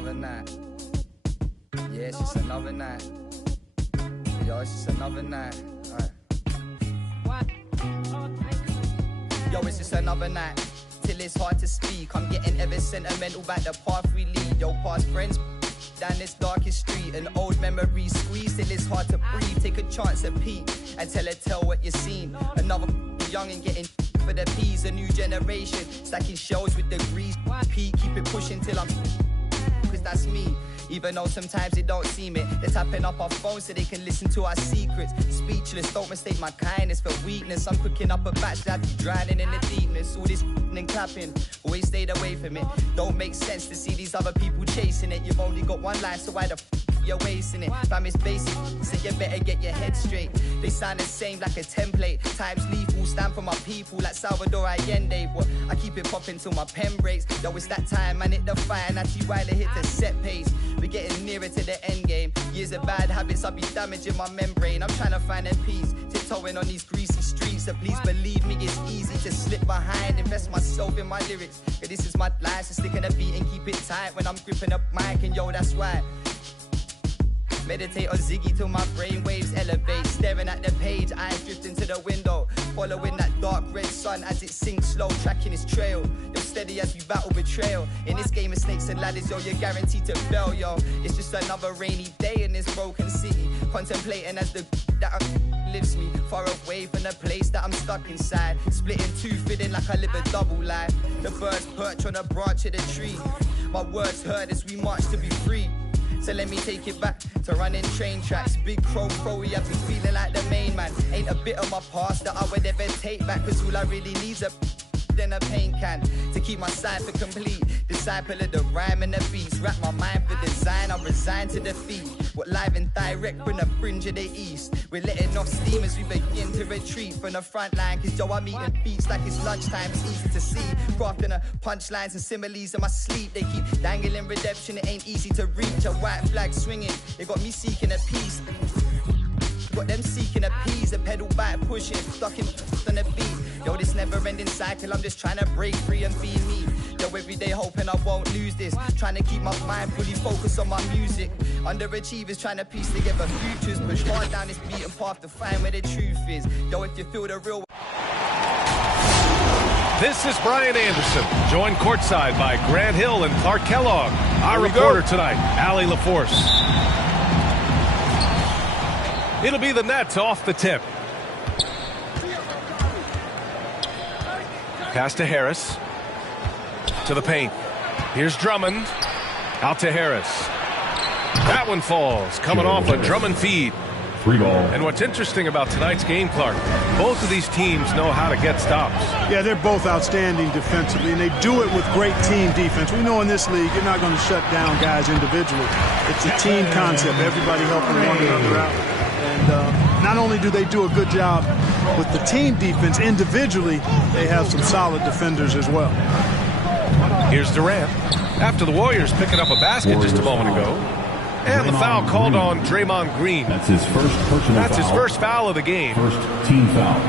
another night. Yeah, it's just another night. Yo, it's just another night. Alright. Yo, it's just another night. Till it's hard to speak. I'm getting ever sentimental about the path we lead. Yo, past friends down this darkest street. An old memory squeeze till it's hard to breathe. Take a chance at peek and tell what you've seen. Another young and getting for the peas. A new generation stacking shells with degrees. Keep it pushing till I'm, cause that's me. Even though sometimes they don't seem it. They're tapping up our phones so they can listen to our secrets. Speechless, don't mistake my kindness for weakness. I'm cooking up a batch that be drowning in the deepness. All this and clapping, always stayed away from it. Don't make sense to see these other people chasing it. You've only got one life, so why the you're wasting it? Fam, it's basic, so you better get your head straight. They sound the same like a template. Times lethal, stand for my people like Salvador Allende. But I keep it popping till my pen breaks. Yo, it's that time, man, hit the fire and I T-Wilder hit the set pace. We're getting nearer to the end game. Years of bad habits, I'll be damaging my membrane. I'm trying to find a peace, tiptoeing on these greasy streets. So please believe me, it's easy to slip behind. Invest myself in my lyrics. Yeah, this is my life, so stick in a beat and keep it tight when I'm gripping up mic. And yo, that's why meditate on Ziggy till my brain waves elevate. Staring at the page, eyes drifting to the window. Following that dark red sun as it sinks slow, tracking its trail. You're steady as we battle betrayal. In this game of snakes and ladders, yo, you're guaranteed to fail, yo. It's just another rainy day in this broken city. Contemplating as the that lifts me far away from the place that I'm stuck inside. Split in two, feeling like I live a double life. The birds perch on a branch of the tree. My words heard as we march to be free. So let me take it back to running train tracks. Big crow, crowy, I've been feeling like the main man. Ain't a bit of my past that I would ever take back. Cause all I really need's a than a paint can to keep my cipher complete. Disciple of the rhyme and the beats. Wrap my mind for design, I'm resigned to defeat. What live and direct from the fringe of the east. We're letting off steam as we begin to retreat from the front line. Cause yo, I'm eating beats like it's lunchtime, it's easy to see. Crafting a punchlines and similes in my sleep. They keep dangling redemption, it ain't easy to reach. A white flag swinging, it got me seeking a peace. Got them seeking a peace, a pedal bike pushing, stuck in on the beat. Yo, this never-ending cycle, I'm just trying to break free and be me. Yo, every day hoping I won't lose this. Trying to keep my mind fully focused on my music. Underachievers trying to piece together futures. Push hard down this beaten path to find where the truth is. Yo, if you feel the real... This is Brian Anderson, joined courtside by Grant Hill and Clark Kellogg. Our reporter tonight, Allie LaForce. It'll be the Nets off the tip. Pass to Harris. To the paint. Here's Drummond. Out to Harris. That one falls. Coming off a Drummond feed. Free ball. And what's interesting about tonight's game, Clark, both of these teams know how to get stops. Yeah, they're both outstanding defensively, and they do it with great team defense. We know in this league, you're not going to shut down guys individually. It's a team concept, everybody helping one another out. And not only do they do a good job with the team defense individually, they have some solid defenders as well. Here's Durant. After the Warriors picking up a basket just a moment ago. And the foul called on Draymond Green. That's his first personal foul. That's his first foul of the game. First team foul.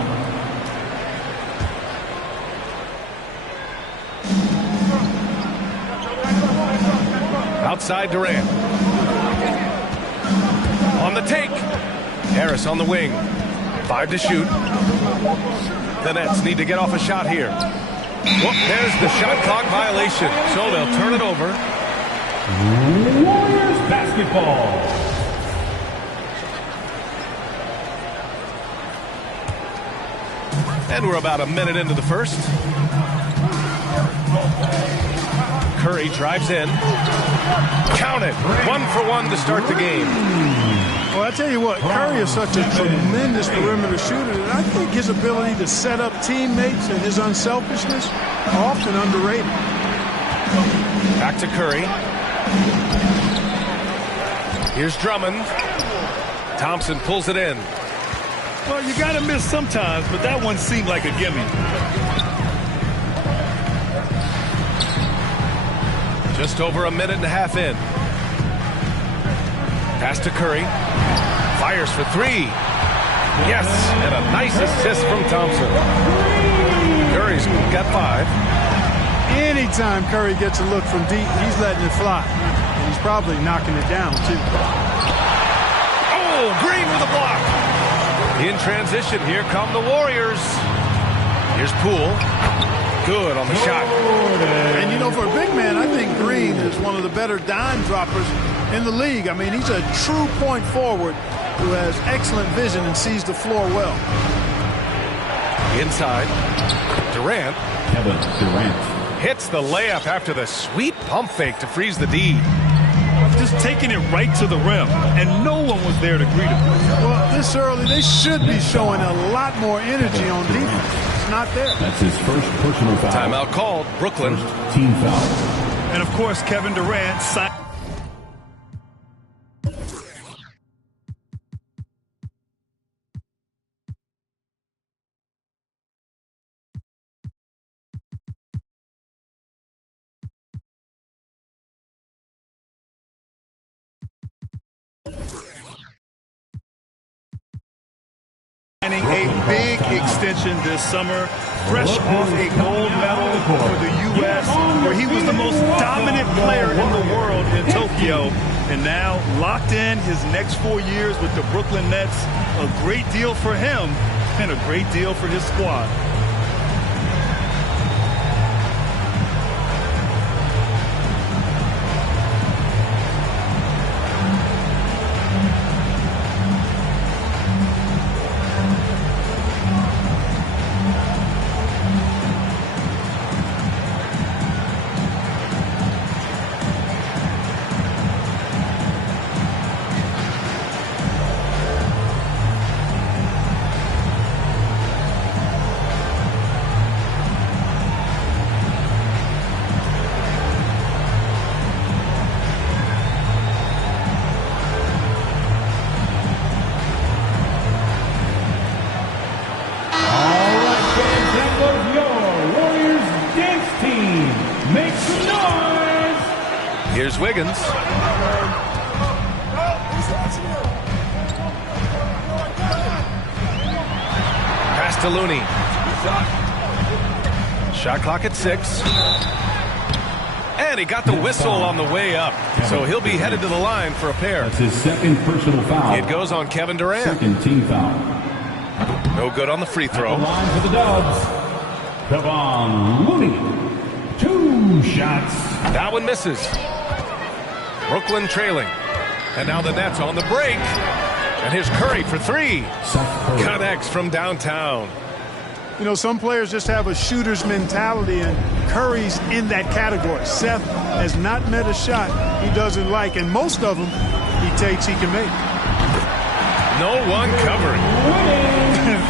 Outside Durant. On the take. Harris on the wing. 5 to shoot. The Nets need to get off a shot here. Whoop, there's the shot clock violation. So they'll turn it over. Warriors basketball. And we're about a minute into the first. Curry drives in. Count it. 1 for 1 to start the game. Well, I tell you what, Curry is such a tremendous perimeter shooter that I think his ability to set up teammates and his unselfishness are often underrated. Back to Curry. Here's Drummond. Thompson pulls it in. Well, you got to miss sometimes, but that one seemed like a gimme. Just over a minute and a half in. Pass to Curry. Fires for 3. Yes, and a nice assist from Thompson. Curry's got 5. Anytime Curry gets a look from deep, he's letting it fly. And He's probably knocking it down, too. Oh, Green with a block. In transition, here come the Warriors. Here's Poole. Good on the shot. And, you know, for a big man, I think Green is one of the better dime droppers in the league. I mean, he's a true point forward who has excellent vision and sees the floor well. Inside, Durant. Kevin Durant. Hits the layup after the sweet pump fake to freeze the D. Just taking it right to the rim, and no one was there to greet him. Well, this early, they should be showing a lot more energy on defense. It's not there. That's his first personal foul. Timeout called. Brooklyn. First team foul. And, of course, Kevin Durant signed. A big extension this summer, fresh off a gold medal for the U.S., where he was the most dominant player in the world in Tokyo, and now locked in his next 4 years with the Brooklyn Nets. A great deal for him and a great deal for his squad. Here's Wiggins. Pass to Looney. Shot clock at 6. And he got the whistle on the way up. So he'll be headed to the line for a pair. That's his second personal foul. It goes on Kevin Durant. Second team foul. No good on the free throw. At the line for the Dubs. Kevon Looney. 2 shots. That one misses. Brooklyn trailing. And now the Nets on the break. And here's Curry for 3. Connects from downtown. You know, some players just have a shooter's mentality, and Curry's in that category. Seth has not met a shot he doesn't like, and most of them he takes he can make. No one covering.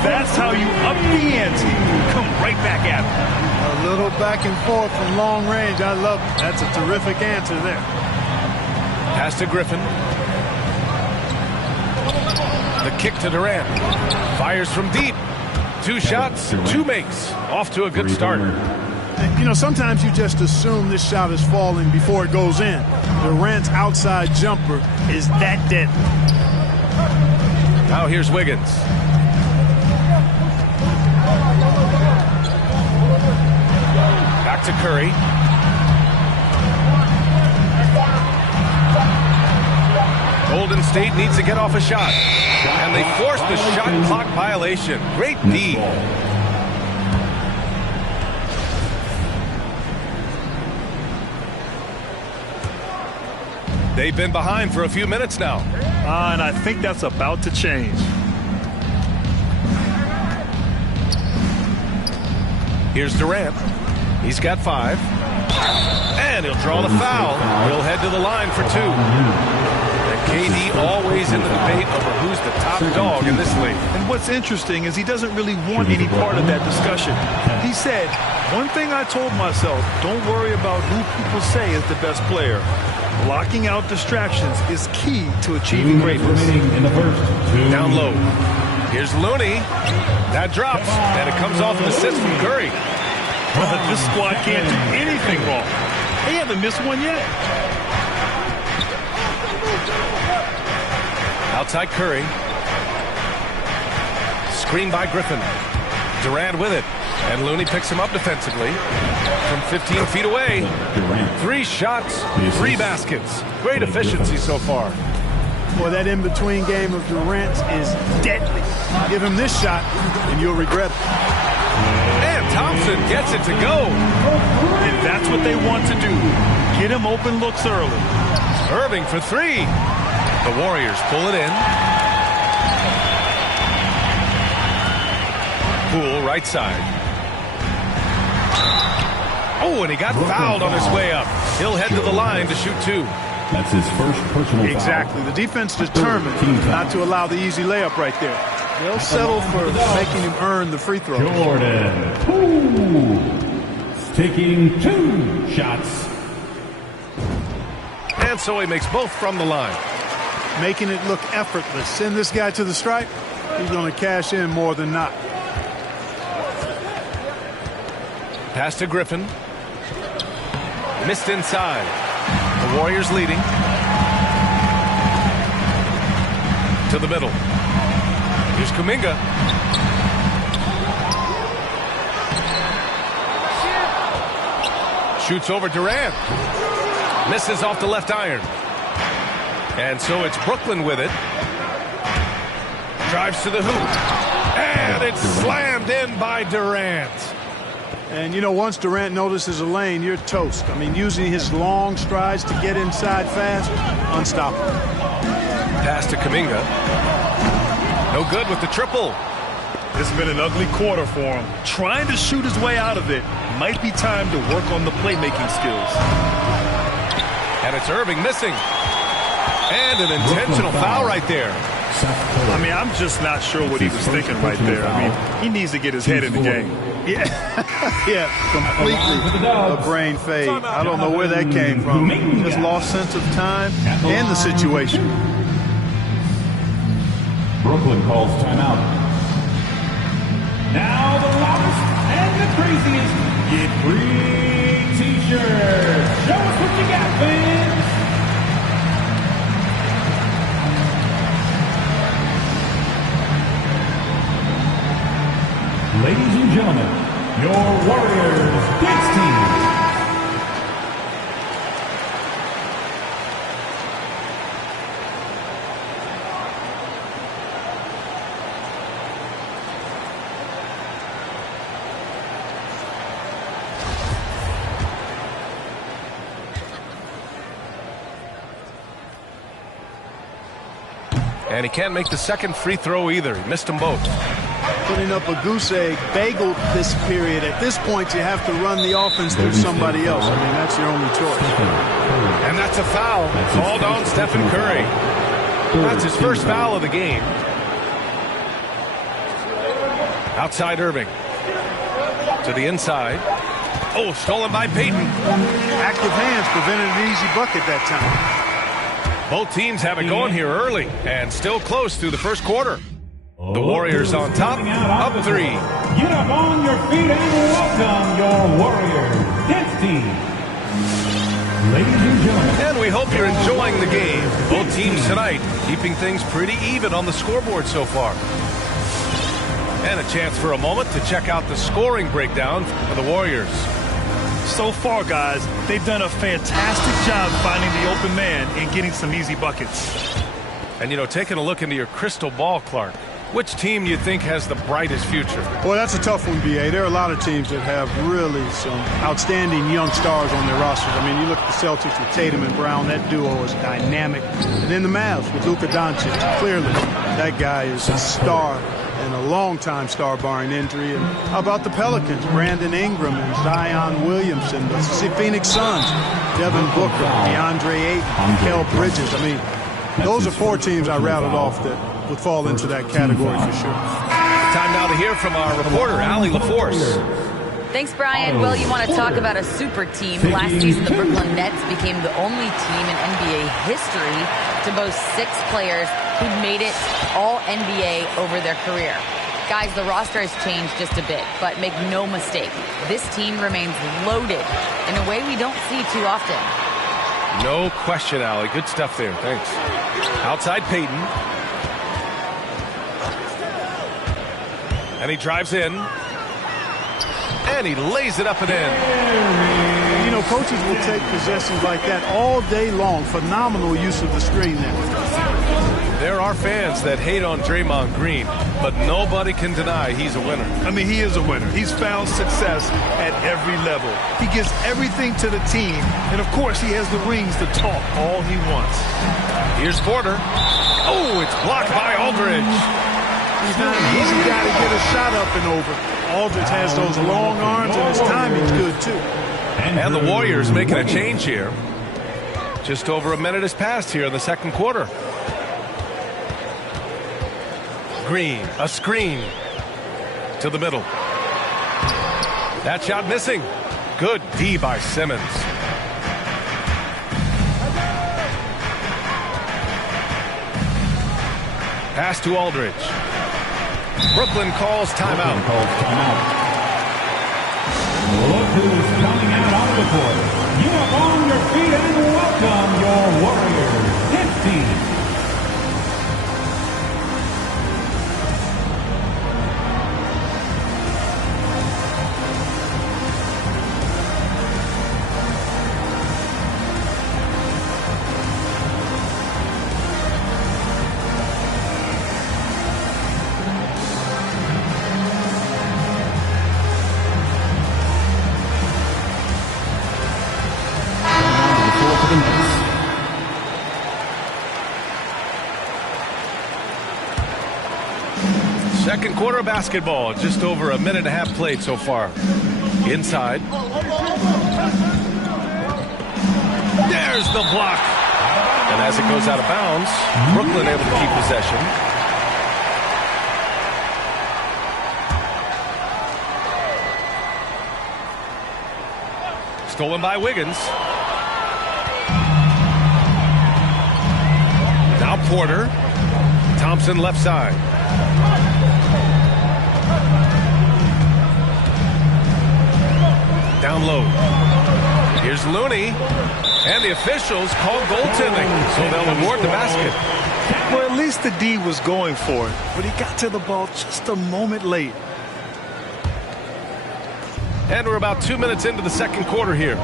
That's how you up the ante. Come right back at him. A little back and forth from long range. I love it. That's a terrific answer there. Pass to Griffin. The kick to Durant. Fires from deep. 2 shots, 2 makes. Off to a good start. You know, sometimes you just assume this shot is falling before it goes in. Durant's outside jumper is that deadly. Now here's Wiggins. Back to Curry. Golden State needs to get off a shot. And they force the shot clock violation. Great D. They've been behind for a few minutes now. And I think that's about to change. Here's Durant. He's got 5. And he'll draw the foul. He'll head to the line for 2. KD always in the debate over who's the top dog in this league. And what's interesting is he doesn't really want any part of that discussion. He said, one thing I told myself, don't worry about who people say is the best player. Blocking out distractions is key to achieving greatness. In the first 2. Down low. Here's Looney. That drops, and it comes off an assist from Curry. This squad can't do anything wrong. They haven't missed one yet. Outside Curry. Screen by Griffin. Durant with it. And Looney picks him up defensively from 15 feet away. 3 shots, 3 baskets. Great efficiency so far. Boy, that in-between game of Durant is deadly. Give him this shot, and you'll regret it. And Thompson gets it to go. And that's what they want to do. Get him open looks early. Irving for 3. The Warriors pull it in. Poole right side. Oh, and he got fouled on his way up. He'll head to the line to shoot 2. That's his first personal foul. Exactly. The defense determined not to allow the easy layup right there. They'll settle for making him earn the free throw. Jordan Poole taking 2 shots. And so he makes both from the line. Making it look effortless. Send this guy to the stripe. He's going to cash in more than not. Pass to Griffin. Missed inside. The Warriors leading. To the middle. Here's Kuminga. Shoots over Durant. Misses off the left iron. And so it's Brooklyn with it. Drives to the hoop. And it's slammed in by Durant. And, you know, once Durant notices a lane, you're toast. I mean, using his long strides to get inside fast, unstoppable. Pass to Kuminga. No good with the triple. It's been an ugly quarter for him. Trying to shoot his way out of it. Might be time to work on the playmaking skills. And it's Irving missing. And an intentional foul right there. I mean, I'm just not sure what he was thinking right there. I mean, he needs to get his head in the game. Yeah, yeah, completely a brain fade. I don't know where that came from. Just lost sense of time and the situation. Brooklyn calls timeout. Now the loudest and the craziest get free t-shirts. Show us what you got, fans. Ladies and gentlemen, your Warriors dance team. And he can't make the second free throw either. He missed them both. Putting up a goose egg, bageled this period. At this point, you have to run the offense through somebody else. I mean, that's your only choice. And that's a foul called on Stephen Curry. That's his first foul of the game. Outside Irving. To the inside. Oh, stolen by Payton. Active hands prevented an easy bucket that time. Both teams have it going here early and still close through the first quarter. The Warriors on top, up 3. Get up on your feet and welcome your Warriors dance team. Ladies and gentlemen. And we hope you're enjoying the game. Both teams tonight keeping things pretty even on the scoreboard so far. And a chance for a moment to check out the scoring breakdown for the Warriors. So far, guys, they've done a fantastic job finding the open man and getting some easy buckets. And, you know, taking a look into your crystal ball, Clark, which team do you think has the brightest future? Boy, that's a tough one, B.A. There are a lot of teams that have really some outstanding young stars on their rosters. I mean, you look at the Celtics with Tatum and Brown. That duo is dynamic. And then the Mavs with Luka Doncic. Clearly, that guy is a star and a long-time star barring injury. And how about the Pelicans? Brandon Ingram and Zion Williamson. The Phoenix Suns, Devin Booker, DeAndre Ayton, Kel Bridges. I mean, those are 4 teams I rattled off that would fall into that category for sure. Time now to hear from our reporter, Allie LaForce. Thanks, Brian. Well, you want to talk about a super team. Last season, the Brooklyn Nets became the only team in NBA history to boast 6 players who made it all NBA over their career. Guys, the roster has changed just a bit, but make no mistake, this team remains loaded in a way we don't see too often. No question, Allie. Good stuff there. Thanks. Outside Payton. And he drives in. And he lays it up and in. You know, coaches will take possessions like that all day long. Phenomenal use of the screen there. There are fans that hate on Draymond Green, but nobody can deny he's a winner. I mean, he is a winner. He's found success at every level. He gives everything to the team, and of course, he has the rings to talk all he wants. Here's Porter. Oh, it's blocked by Aldridge. He's not an easy guy to get a shot up and over. Aldridge has those long arms, and his timing's good, too. And the Warriors making a change here. Just over a minute has passed here in the second quarter. Green, a screen to the middle. That shot missing. Good D by Simmons. Pass to Aldridge. Brooklyn calls timeout. Look who's coming out on the court. You are on your feet and welcome your Warriors. 15. Second quarter basketball, just over a minute and a half played so far. Inside. There's the block. And as it goes out of bounds, Brooklyn able to keep possession. Stolen by Wiggins. Now Porter. Thompson left side. Down low. Here's Looney. And the officials call goaltending, so they'll award the basket. Well, at least the D was going for it, but he got to the ball just a moment late. And we're about 2 minutes into the second quarter here.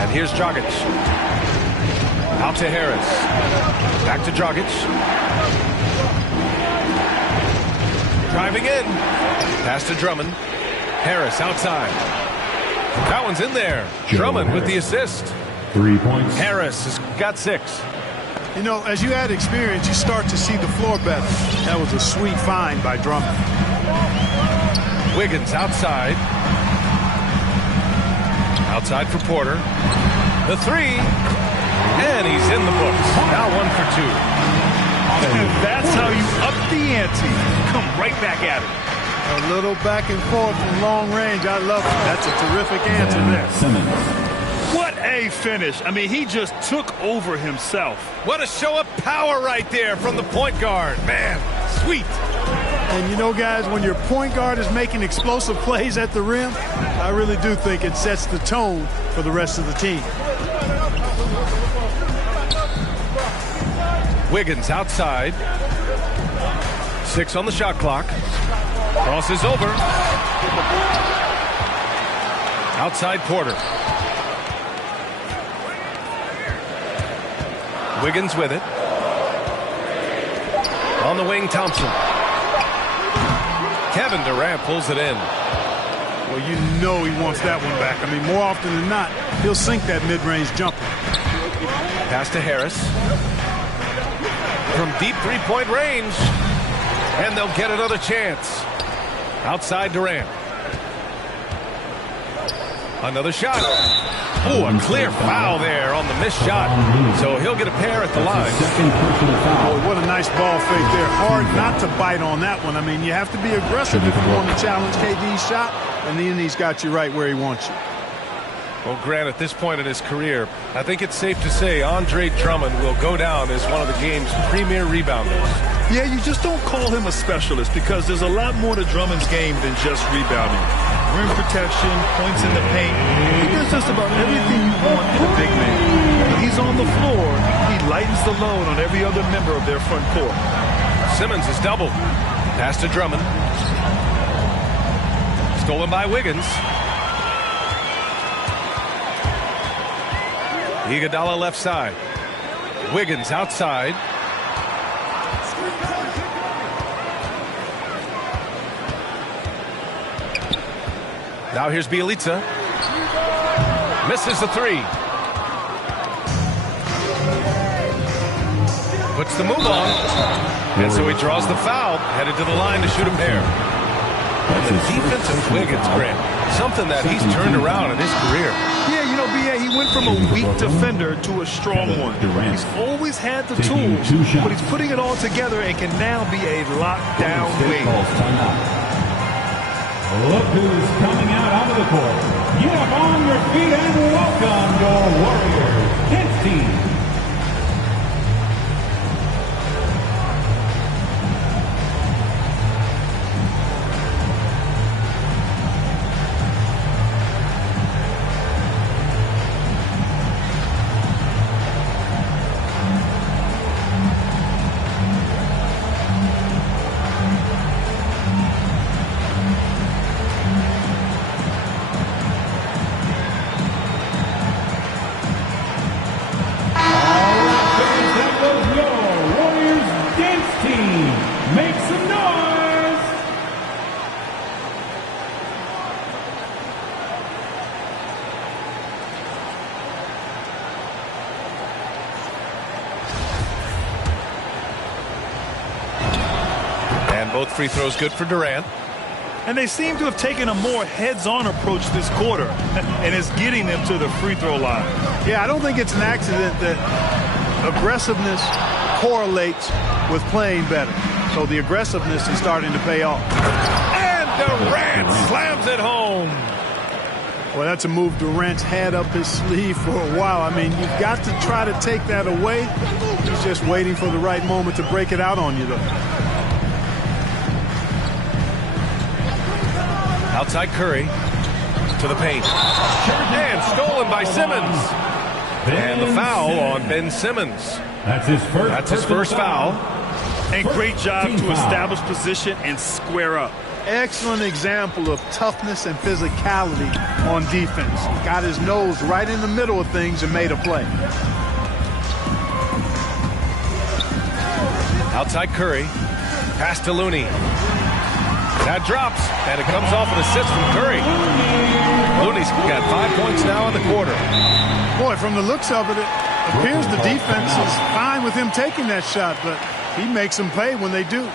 And here's Dragic. Out to Harris. Back to Dragic. Driving in. Pass to Drummond. Harris outside. That one's in there. Drummond with the assist. 3 points. Harris has got 6. You know, as you add experience, you start to see the floor better. That was a sweet find by Drummond. Wiggins outside. Outside for Porter. The 3. And he's in the books. Now 1 for 2. And that's how you up the ante. Come right back at it. A little back and forth from long range. I love it. That's a terrific answer there. Simmons. What a finish. I mean, he just took over himself. What a show of power right there from the point guard. Man, sweet. And you know, guys, when your point guard is making explosive plays at the rim, I really do think it sets the tone for the rest of the team. Wiggins outside. 6 on the shot clock. Crosses over. Outside Porter. Wiggins with it. On the wing, Thompson. Kevin Durant pulls it in. Well, you know he wants that one back. I mean, more often than not, he'll sink that mid-range jumper. Pass to Harris. From deep three-point range. And they'll get another chance. Outside Durant. Another shot. Oh, a clear foul there on the missed shot. So he'll get a pair at the line. Oh, what a nice ball fake there. Hard not to bite on that one. I mean, you have to be aggressive if you want to challenge KD's shot. And then he's got you right where he wants you. Well, Grant, at this point in his career, I think it's safe to say Andre Drummond will go down as one of the game's premier rebounders. Yeah, you just don't call him a specialist because there's a lot more to Drummond's game than just rebounding. Rim protection, points in the paint. He does just about everything you want in a big man. When he's on the floor, he lightens the load on every other member of their front court. Simmons is doubled. Pass to Drummond. Stolen by Wiggins. Iguodala left side. Wiggins outside. Now here's Bielitsa. Misses the three. Puts the move on. And so he draws the foul, headed to the line to shoot a pair. And the defensive Wiggins, Grant, something that he's turned around in his career. Yeah, you know, B.A., he went from a weak defender to a strong one. He's always had the tools, but he's putting it all together and can now be a lockdown wing. Look who's coming out onto the court. Get up on your feet and welcome your Warriors 10th team. Both free throws good for Durant. And they seem to have taken a more heads-on approach this quarter, and it's getting them to the free throw line. Yeah, I don't think it's an accident that aggressiveness correlates with playing better. So the aggressiveness is starting to pay off. And Durant slams it home. Well, that's a move Durant's had up his sleeve for a while. I mean, you've got to try to take that away. He's just waiting for the right moment to break it out on you, though. Outside Curry to the paint. And stolen by Simmons. And the foul on Ben Simmons. That's his first foul. And great job to establish position and square up. Excellent example of toughness and physicality on defense. He got his nose right in the middle of things and made a play. Outside Curry. Pass to Looney. That drops, and it comes off an assist from Curry. Looney's got 5 points now in the quarter. Boy, from the looks of it, it appears the defense is fine with him taking that shot, but he makes them pay when they do.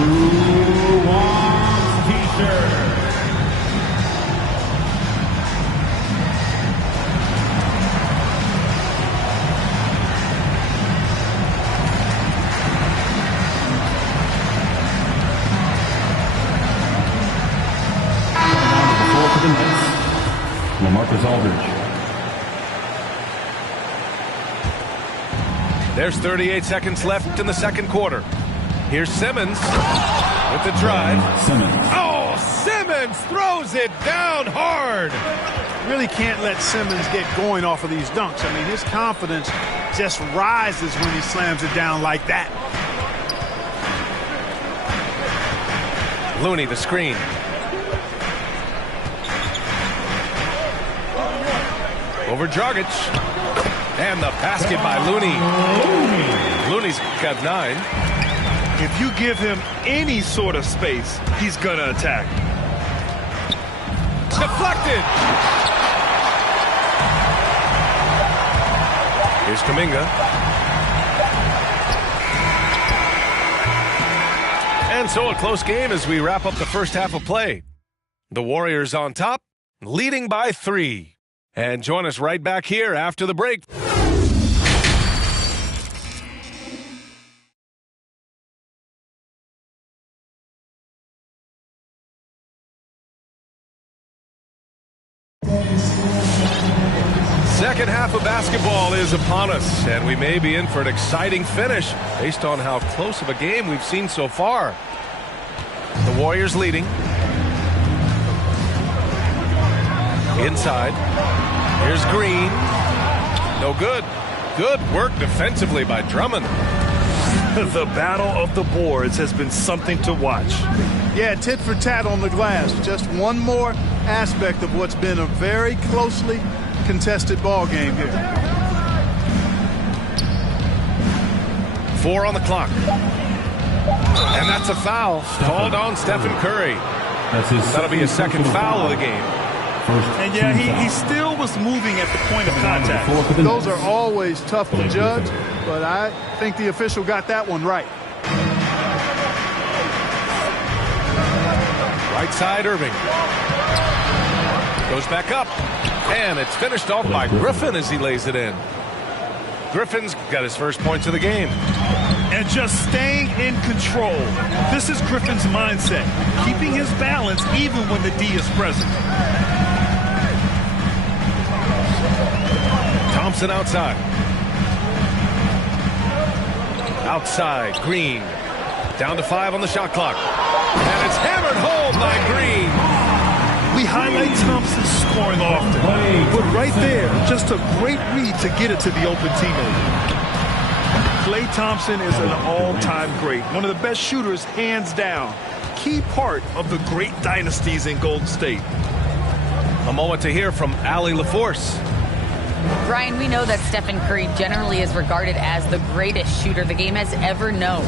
Who wants t-shirt? There's 38 seconds left in the second quarter. Here's Simmons with the drive. Oh, Simmons throws it down hard. Really can't let Simmons get going off of these dunks. I mean, his confidence just rises when he slams it down like that. Looney, the screen. Over Dragic. And the basket by Looney. Looney's got 9. If you give him any sort of space, he's going to attack. Deflected. Here's Kuminga. And so a close game as we wrap up the first half of play. The Warriors on top, leading by 3. And join us right back here after the break. Second half of basketball is upon us, and we may be in for an exciting finish based on how close of a game we've seen so far. The Warriors leading. Inside. Here's Green. No good. Good work defensively by Drummond. The battle of the boards has been something to watch. Yeah, tit for tat on the glass. Just one more aspect of what's been a very closely contested ball game here. 4 on the clock. And that's a foul called on Stephen Curry. That'll be his second foul of the game. And yeah, he still was moving at the point of contact. Those are always tough to judge, but I think the official got that one right. Right side, Irving. Goes back up. And it's finished off by Griffin as he lays it in. Griffin's got his first points of the game. And just staying in control. This is Griffin's mindset, keeping his balance even when the D is present. Thompson outside. Outside, Green. Down to 5 on the shot clock. And it's hammered home by Green. We highlight Thompson's scoring often, but right there, just a great read to get it to the open teammate. Klay Thompson is an all-time great, one of the best shooters hands down. Key part of the great dynasties in Golden State. A moment to hear from Allie LaForce. Brian, we know that Stephen Curry generally is regarded as the greatest shooter the game has ever known.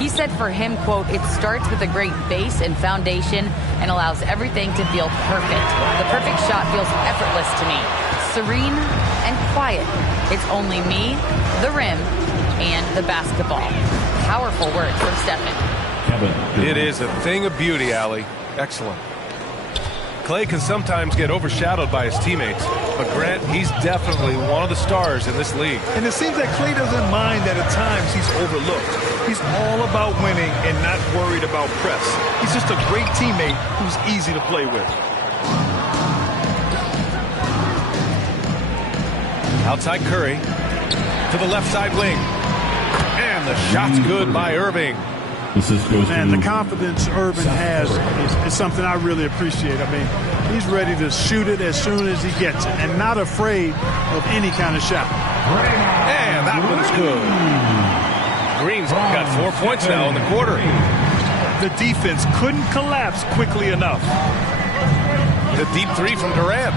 He said for him, quote, "It starts with a great base and foundation and allows everything to feel perfect. The perfect shot feels effortless to me, serene and quiet. It's only me, the rim, and the basketball." Powerful words from Stephen. It is a thing of beauty, Allie. Excellent. Klay can sometimes get overshadowed by his teammates, but Grant, he's definitely one of the stars in this league. And it seems that Klay doesn't mind that at times he's overlooked. He's all about winning and not worried about press. He's just a great teammate who's easy to play with. Outside Curry to the left side wing. And the shot's good by Irving. Man, the confidence Irving has is something I really appreciate. I mean, he's ready to shoot it as soon as he gets it and not afraid of any kind of shot. And that one's good. Green's got 4 points now in the quarter. The defense couldn't collapse quickly enough. The deep 3 from Durant.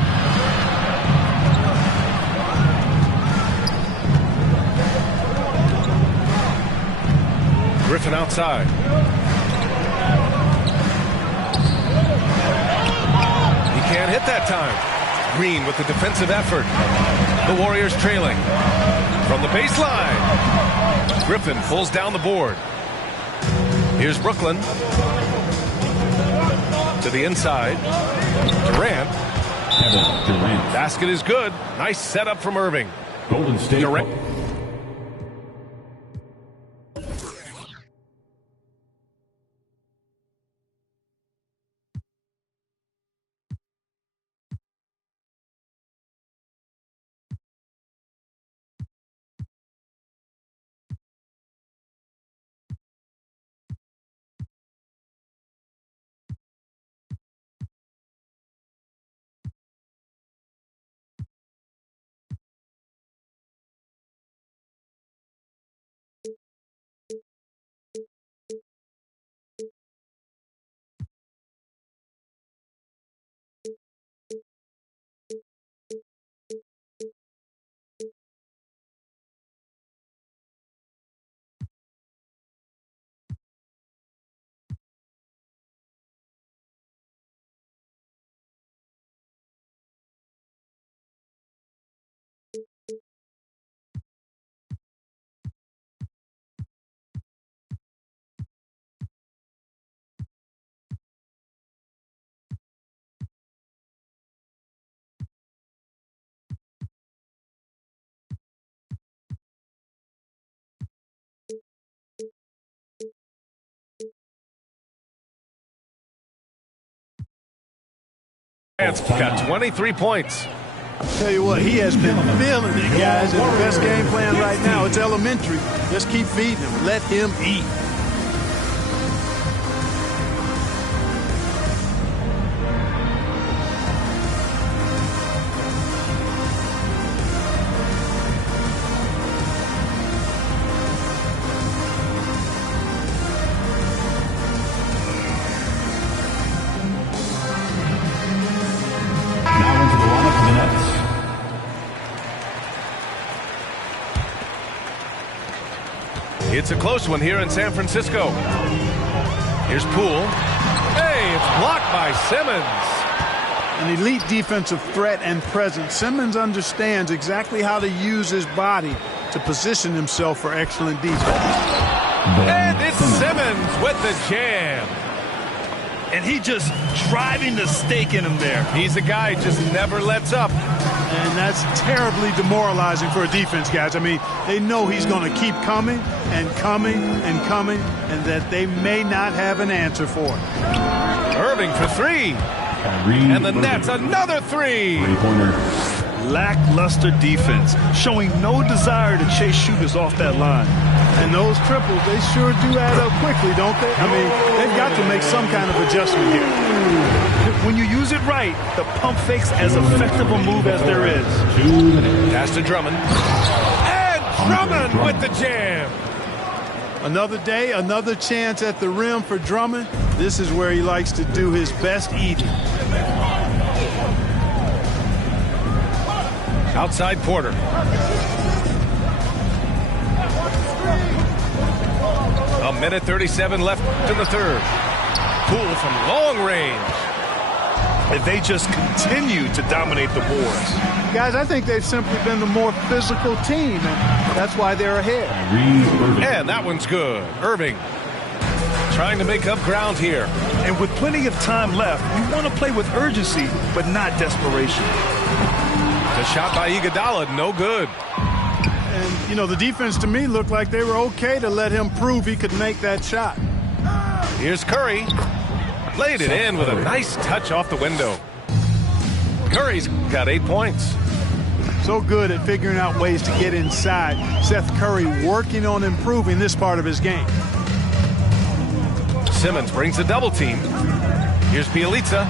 Griffin outside. He can't hit that time. Green with the defensive effort. The Warriors trailing. From the baseline. Griffin pulls down the board. Here's Brooklyn. To the inside. Durant. Basket is good. Nice setup from Irving. Golden State. Durant. Durant's got 23 points. Tell you what, he has been feeling it, guys. And the best game plan right now, it's elementary. Just keep feeding him. Let him eat. It's a close one here in San Francisco. Here's Poole. Hey, it's blocked by Simmons. An elite defensive threat and presence. Simmons understands exactly how to use his body to position himself for excellent defense. And it's Simmons with the jam. And he just driving the stake in him there. He's a guy who just never lets up. And that's terribly demoralizing for a defense, guys. I mean, they know he's going to keep coming and coming and coming, and that they may not have an answer for it. Irving for three. And the Nets, another three. Lackluster defense, showing no desire to chase shooters off that line. And those triples, they sure do add up quickly, don't they? I mean, they've got to make some kind of adjustment here. When you use it right, the pump fake's as effective a move as there is. Pass to Drummond. And Drummond with the jam. Another day, another chance at the rim for Drummond. This is where he likes to do his best eating. Outside Porter. A minute 37 left in the third. Poole from long range. And they just continue to dominate the boards. Guys, I think they've simply been the more physical team, and that's why they're ahead. And that one's good. Irving trying to make up ground here. And with plenty of time left, you want to play with urgency, but not desperation. The shot by Iguodala, no good. And, you know, the defense to me looked like they were okay to let him prove he could make that shot. Here's Curry. Laid it in with a nice touch off the window. Curry's got 8 points. So good at figuring out ways to get inside. Seth Curry working on improving this part of his game. Simmons brings a double team. Here's Bielitsa.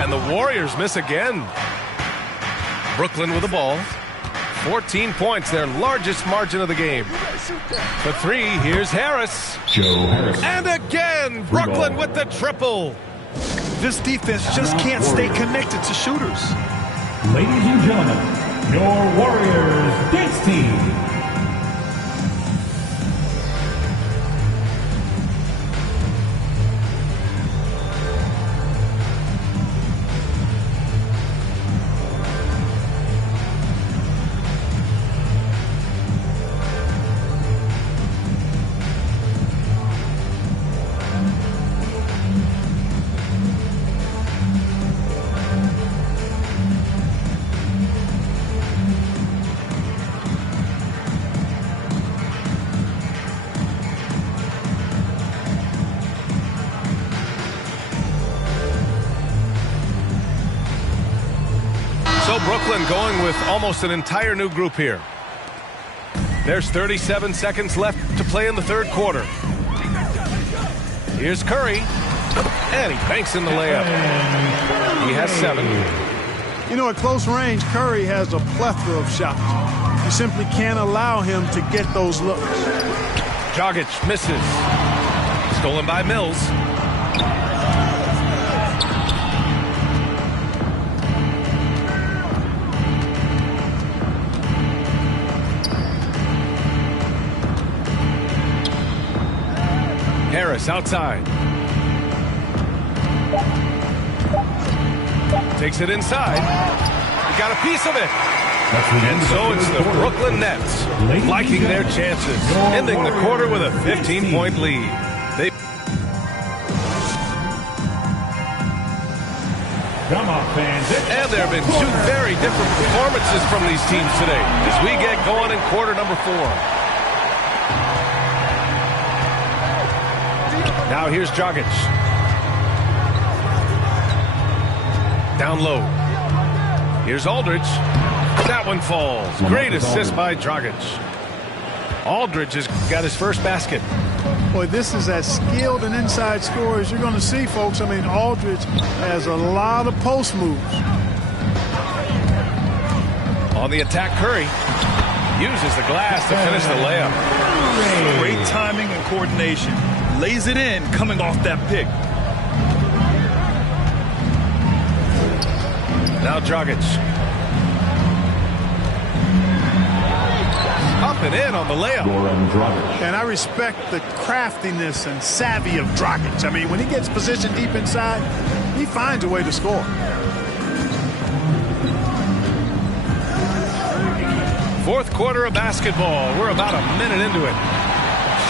And the Warriors miss again. Brooklyn with the ball. 14 points, their largest margin of the game. For three, here's Harris. Joe Harris. And again, Brooklyn with the triple. This defense just can't stay connected to shooters. Ladies and gentlemen, your Warriors dance team. So Brooklyn going with almost an entire new group here. There's 37 seconds left to play in the third quarter. Here's Curry. And he banks in the layup. He has 7. You know, at close range, Curry has a plethora of shots. You simply can't allow him to get those looks. Dragic misses. Stolen by Mills. Harris outside. Takes it inside. He got a piece of it. And so it's the Brooklyn Nets liking their chances, ending the quarter with a 15-point lead. Come on, fans. And there have been 2 very different performances from these teams today as we get going in quarter number 4. Now here's Dragic. Down low. Here's Aldridge. That one falls. Great assist by Dragic. Aldridge has got his first basket. Boy, this is as skilled an inside scorer as you're going to see, folks. I mean, Aldridge has a lot of post moves. On the attack, Curry uses the glass to finish the layup. Great timing and coordination. Lays it in coming off that pick. Now Dragic. Up Dripping in on the layup. And I respect the craftiness and savvy of Dragic. I mean, when he gets positioned deep inside, he finds a way to score. Fourth quarter of basketball. We're about a minute into it.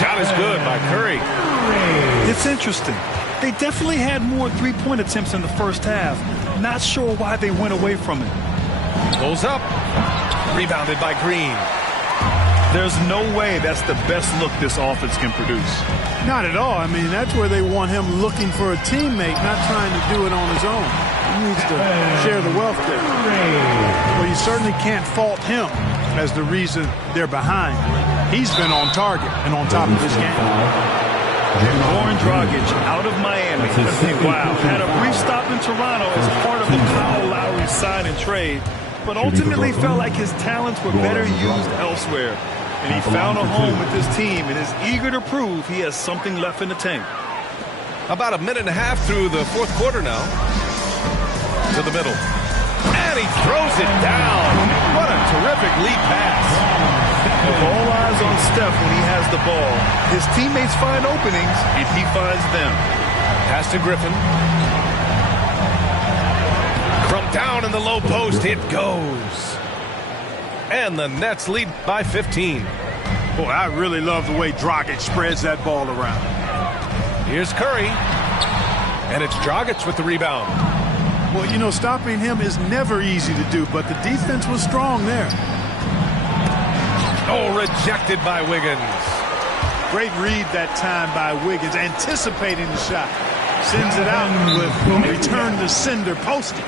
Shot is good by Curry. It's interesting. They definitely had more three-point attempts in the first half. Not sure why they went away from it. Pulls up. Rebounded by Green. There's no way that's the best look this offense can produce. Not at all. I mean, that's where they want him looking for a teammate, not trying to do it on his own. He needs to share the wealth there. Well, you certainly can't fault him as the reason they're behind. He's been on target and on top of his game. Goran Dragic out of Miami. Wow. Had a brief stop in Toronto as part of the Kyle Lowry sign and trade, but ultimately felt like his talents were better used elsewhere. And he found a home with this team and is eager to prove he has something left in the tank. About a minute and a half through the fourth quarter now. To the middle. And he throws it down. What a terrific lead pass. With all eyes on Steph when he has the ball, his teammates find openings and he finds them. Pass to Griffin. From down in the low post, it goes. And the Nets lead by 15. Boy, I really love the way Dragic spreads that ball around. Here's Curry. And it's Dragic with the rebound. Well, you know, stopping him is never easy to do, but the defense was strong there. Oh, rejected by Wiggins. Great read that time by Wiggins, anticipating the shot. Sends it out with return to sender postage.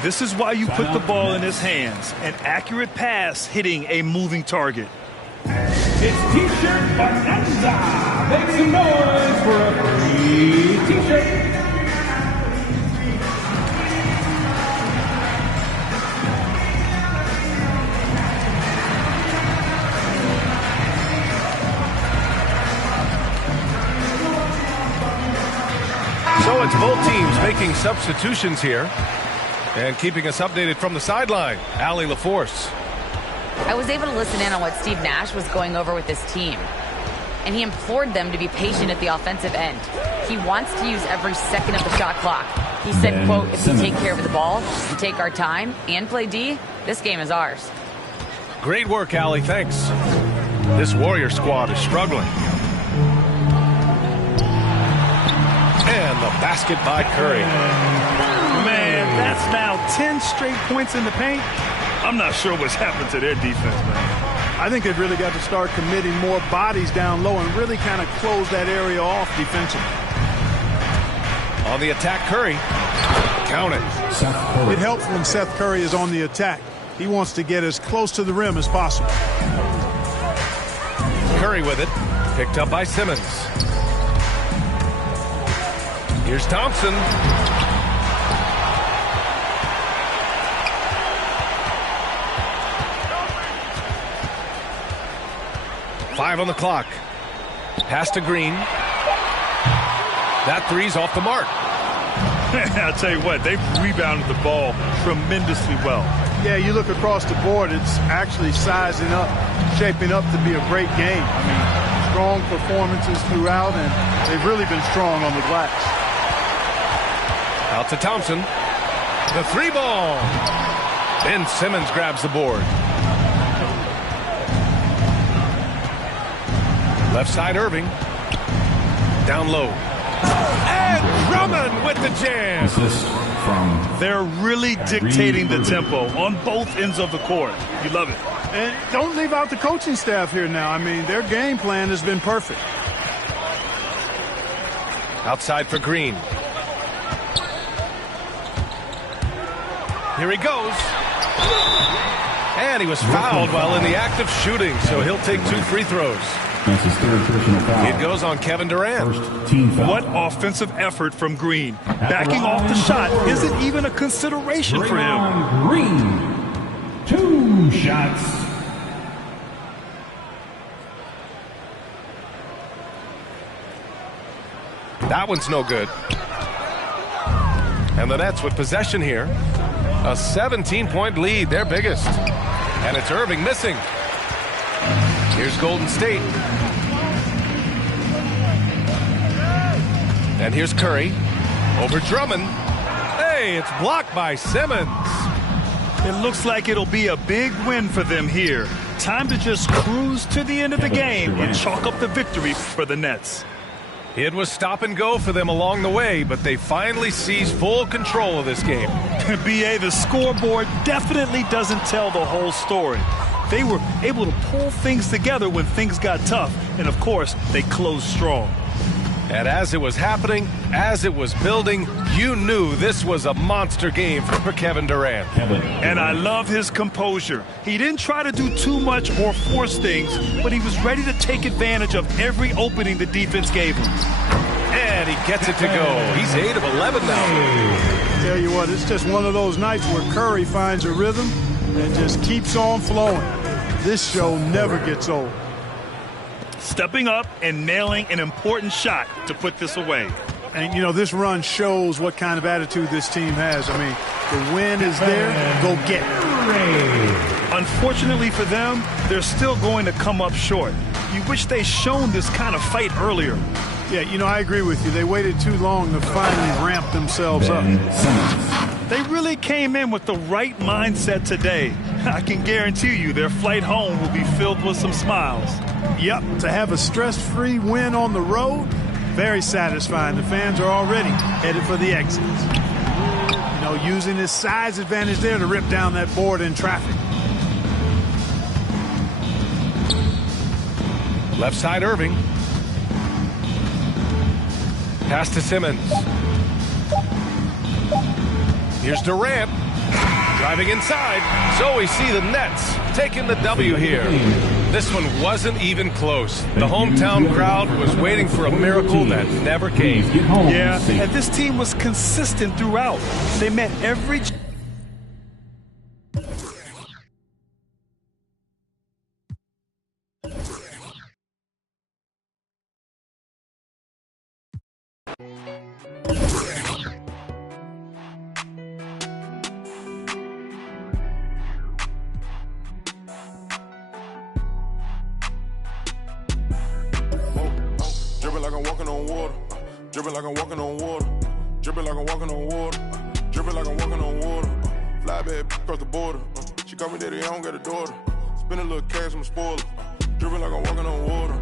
This is why you put the ball in his hands. An accurate pass hitting a moving target. It's T-shirt Bonanza. Make some noise for a free T-shirt. So it's both teams making substitutions here. And keeping us updated from the sideline, Allie LaForce. I was able to listen in on what Steve Nash was going over with his team. And he implored them to be patient at the offensive end. He wants to use every second of the shot clock. He said, quote, if we take care of the ball, we take our time, and play D, this game is ours. Great work, Allie. Thanks. This Warrior squad is struggling. And the basket by Curry. Man, that's now 10 straight points in the paint. I'm not sure what's happened to their defense, man. I think they've really got to start committing more bodies down low and really kind of close that area off defensively. On the attack, Curry. Count it. It helps when Seth Curry is on the attack. He wants to get as close to the rim as possible. Curry with it. Picked up by Simmons. Here's Thompson. Five on the clock. Pass to Green. That three's off the mark. I'll tell you what, they've rebounded the ball tremendously well. Yeah, you look across the board, it's actually sizing up, shaping up to be a great game. I mean, strong performances throughout, and they've really been strong on the glass. Out to Thompson. The three ball. Ben Simmons grabs the board. Left side, Irving. Down low. And Drummond with the jam. They're really dictating the tempo on both ends of the court. You love it. And don't leave out the coaching staff here now. I mean, their game plan has been perfect. Outside for Green. Here he goes. And he was fouled while in the act of shooting, so he'll take 2 free throws. That's his third personal foul. It goes on Kevin Durant. First team foul. What offensive effort from Green. Backing off the shot isn't even a consideration for him. Green, 2 shots. That one's no good. And the Nets with possession here. A 17-point lead, their biggest. And it's Irving missing. Here's Golden State. And here's Curry. Over Drummond. Hey, it's blocked by Simmons. It looks like it'll be a big win for them here. Time to just cruise to the end of the game and chalk up the victory for the Nets. It was stop and go for them along the way, but they finally seized full control of this game. BA, the scoreboard definitely doesn't tell the whole story. They were able to pull things together when things got tough, and of course, they closed strong. And as it was happening, as it was building, you knew this was a monster game for Kevin Durant. And I love his composure. He didn't try to do too much or force things, but he was ready to take advantage of every opening the defense gave him. And he gets it to go. He's 8 of 11 now. Tell you what, it's just one of those nights where Curry finds a rhythm and just keeps on flowing. This show never gets old. Stepping up and nailing an important shot to put this away. And, you know, this run shows what kind of attitude this team has. I mean, the win is there, go get it. Unfortunately for them, they're still going to come up short. You wish they'd shown this kind of fight earlier. Yeah, you know, I agree with you. They waited too long to finally ramp themselves up. They really came in with the right mindset today. I can guarantee you their flight home will be filled with some smiles. Yep, to have a stress-free win on the road, very satisfying. The fans are already headed for the exits. You know, using his size advantage there to rip down that board in traffic. Left side, Irving. Pass to Simmons. Here's Durant. Driving inside. So we see the Nets taking the W here. This one wasn't even close. The hometown crowd was waiting for a miracle that never came. Yeah, and this team was consistent throughout. They met every... Dripping like I'm walking on water. Dripping like I'm walking on water. Dripping like I'm walking on water. Dripping like I'm walking on water. Fly bad across the border. She call me daddy, I don't got a daughter. Spend a little cash, I'm a spoiler. Dripping like I'm walking on water.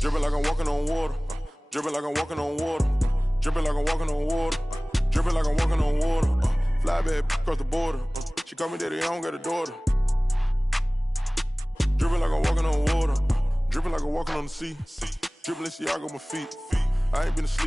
Dripping like I'm walking on water. Dripping like I'm walking on water. Dripping like I'm walking on water. Dripping like I'm walking on water. Fly bad across the border. She call me daddy, I don't got a daughter. Dripping like I'm walking on water. Dripping like I'm walking on the sea. Dribbling, see, I got my feet. I ain't been asleep.